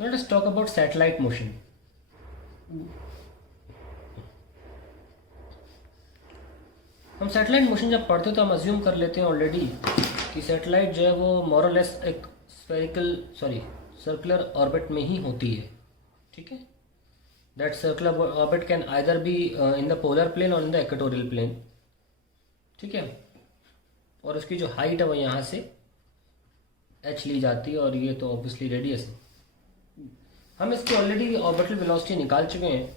Let us talk about satellite motion. हम satellite motion जब पढ़ते हैं तो हम अज्यूम कर लेते हैं ऑलरेडी कि सैटेलाइट जो है वो मोरलेस एक सर्कुलर ऑर्बिट में ही होती है. ठीक है. That circular orbit can either be in the polar plane और इन द इक्वेटोरियल प्लेन. ठीक है. और उसकी जो हाइट है वो यहाँ से h ली जाती है और ये तो ऑब्वियसली रेडियस है. हम इसकी ऑलरेडी ऑर्बिटल वेलोसिटी निकाल चुके हैं.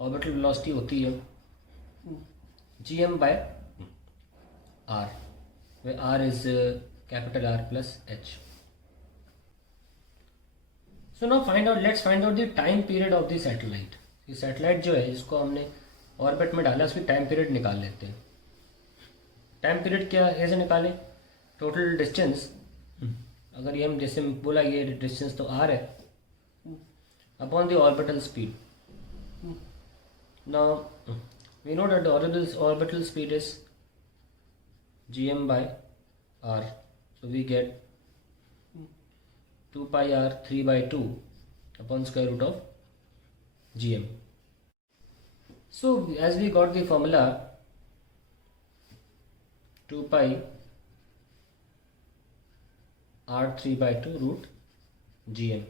ऑर्बिटल वेलोसिटी होती है gm by r, where r is capital R plus h. So now let's find out the time period of the satellite. ये सैटेलाइट जो है जिसको हमने ऑर्बिट में डाला उसकी टाइम पीरियड निकाल लेते हैं. टाइम पीरियड क्या कैसे निकालें? टोटल डिस्टेंस, अगर ये हम जैसे बोला ये डिस्टेंस तो r है, upon the orbital speed. Now we know that the orbital speed is gm by r, so we get 2 pi r 3 by 2 upon square root of gm. So as we got the formula 2 pi r 3 by 2 root gm.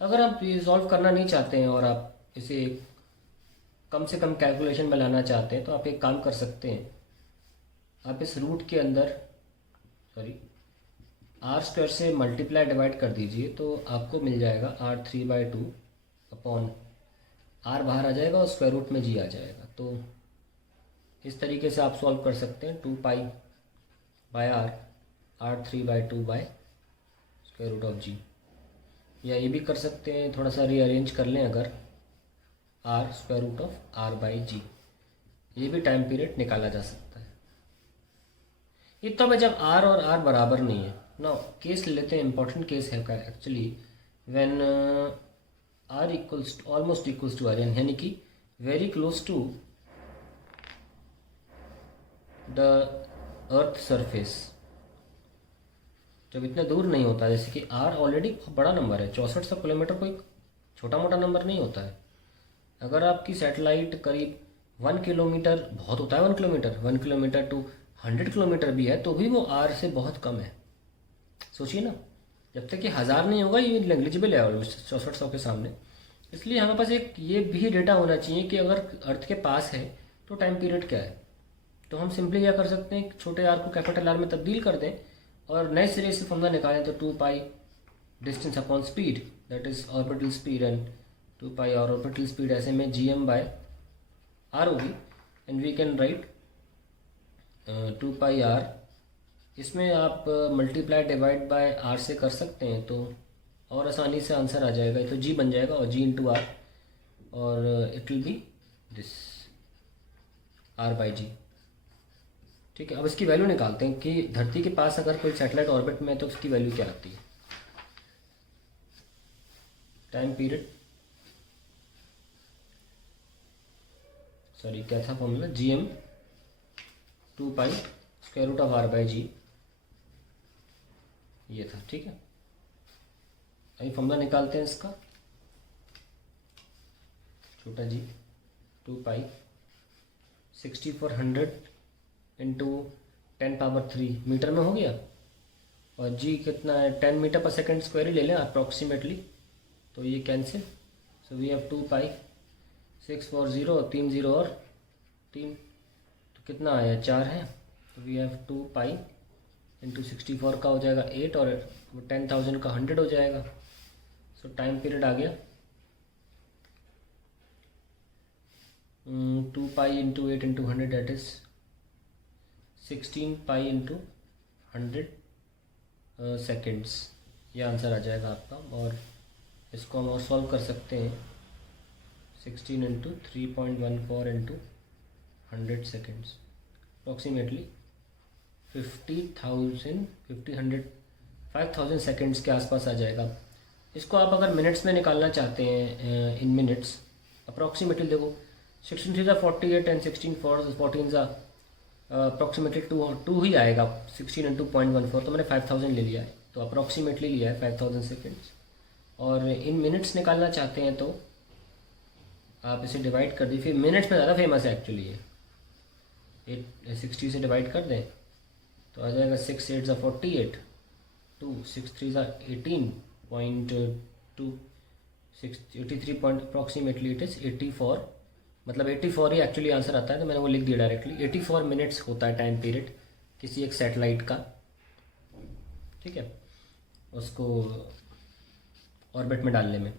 अगर आप ये solve करना नहीं चाहते हैं और आप इसे कम से कम कैलकुलेशन में लाना चाहते हैं तो आप एक काम कर सकते हैं. आप इस रूट के अंदर आर स्क्वायर से मल्टीप्लाई डिवाइड कर दीजिए तो आपको मिल जाएगा r3/2 अपॉन r बाहर आ जाएगा और स्क्वायर रूट में g आ जाएगा. तो इस तरीके से आप सॉल्व कर सकते हैं 2 pi by r r3/2 by square root of g. या ये भी कर सकते हैं, थोड़ा सा रीअरेंज कर लें अगर, r square root of r by g. ये भी टाइम पीरियड निकाला जा सकता है. ये तब है जब r और r बराबर नहीं है. नाउ केस लेते हैं, इंपॉर्टेंट केस है actually, when r equals almost equals to r, यानी कि very close to the earth surface. जब इतना दूर नहीं होता, जैसे कि r ऑलरेडी बड़ा नंबर है, 6400 किलोमीटर कोई छोटा मोटा नंबर नहीं होता है. अगर आपकी सैटेलाइट करीब 1 किलोमीटर, बहुत होता है 1 किलोमीटर टू 100 किलोमीटर भी है तो भी वो r से बहुत कम है. सोचिए ना, जब तक कि 1000 नहीं होगा ये नेग्लिजिबल है 6400 के सामने. इसलिए हमारे पास एक ये भी डेटा होना चाहिए कि अगर अर्थ के पास है तो टाइम पीरियड क्या है. तो हम सिंपली क्या कर सकते हैं, छोटे r को कैपिटल R में तब्दील कर दें और नए सिरे से फॉर्मूला निकालें. तो 2 pi distance upon speed, that is orbital speed, and 2 pi और ऑर्बिटल स्पीड ऐसे में gm बाय r होगी. And we can write 2 pi r, इसमें आप मल्टीप्लाई डिवाइड बाय r से कर सकते हैं तो और आसानी से आंसर आ जाएगा. तो g बन जाएगा और g इंटू r और it will be this r by g. ठीक है. अब इसकी वैल्यू निकालते हैं कि धरती के पास अगर कोई सैटेलाइट ऑर्बिट में है तो उसकी वैल्यू क्या आती है. टाइम पीरियड, क्या था formula, gm 2 pi square root of r by g, ये था. ठीक है. अभी फॉर्मूला निकालते हैं इसका. छोटा g 2 पाई 6400 इंटू 10⁻³ मीटर में हो गया, और g कितना है 10 मीटर पर सेकेंड स्क्वायर ही ले लें अप्रॉक्सीमेटली, तो ये कैंसिल. सो वी हैव 2 पाई 640 और 3 0 और 3, तो कितना आया 4 है. तो वी हैव 2 पाई इंटू 64 का हो जाएगा 8 और 10,000 का 100 हो जाएगा. सो टाइम पीरियड आ गया 2 pi into 8 into 100, that is 16 pi into 100 seconds. ये आंसर आ जाएगा आपका. और इसको हम और सॉल्व कर सकते हैं 16 into 3.14 into 100 seconds, approximately 5000 seconds के आसपास आ जाएगा. इसको आप अगर मिनट्स में निकालना चाहते हैं, इन मिनट्स अप्रॉक्सीमेटली, देखो 16 3 48 एंड 16 4 14 अप्रॉक्सीमेटली 2 ही आएगा. 16 इंटू 0.14, तो मैंने 5000 ले लिया है, तो अप्रॉक्सीमेटली लिया है 5000 सेकेंड्स. और इन मिनट्स निकालना चाहते हैं तो आप इसे डिवाइड कर दीजिए। फिर मिनट्स में ज़्यादा फेमस है एक्चुअली ये 60 से डिवाइड कर दें तो आ जाएगा 6 8 48, 2 6 3 18.2, 83 पॉइंट अप्रॉक्सीमेटली इट इज़ 84, मतलब 84 ही एक्चुअली आंसर आता है, तो मैंने वो लिख दिया डायरेक्टली। 84 मिनट्स होता है टाइम पीरियड किसी एक सैटेलाइट का, ठीक है, उसको ऑर्बिट में डालने में।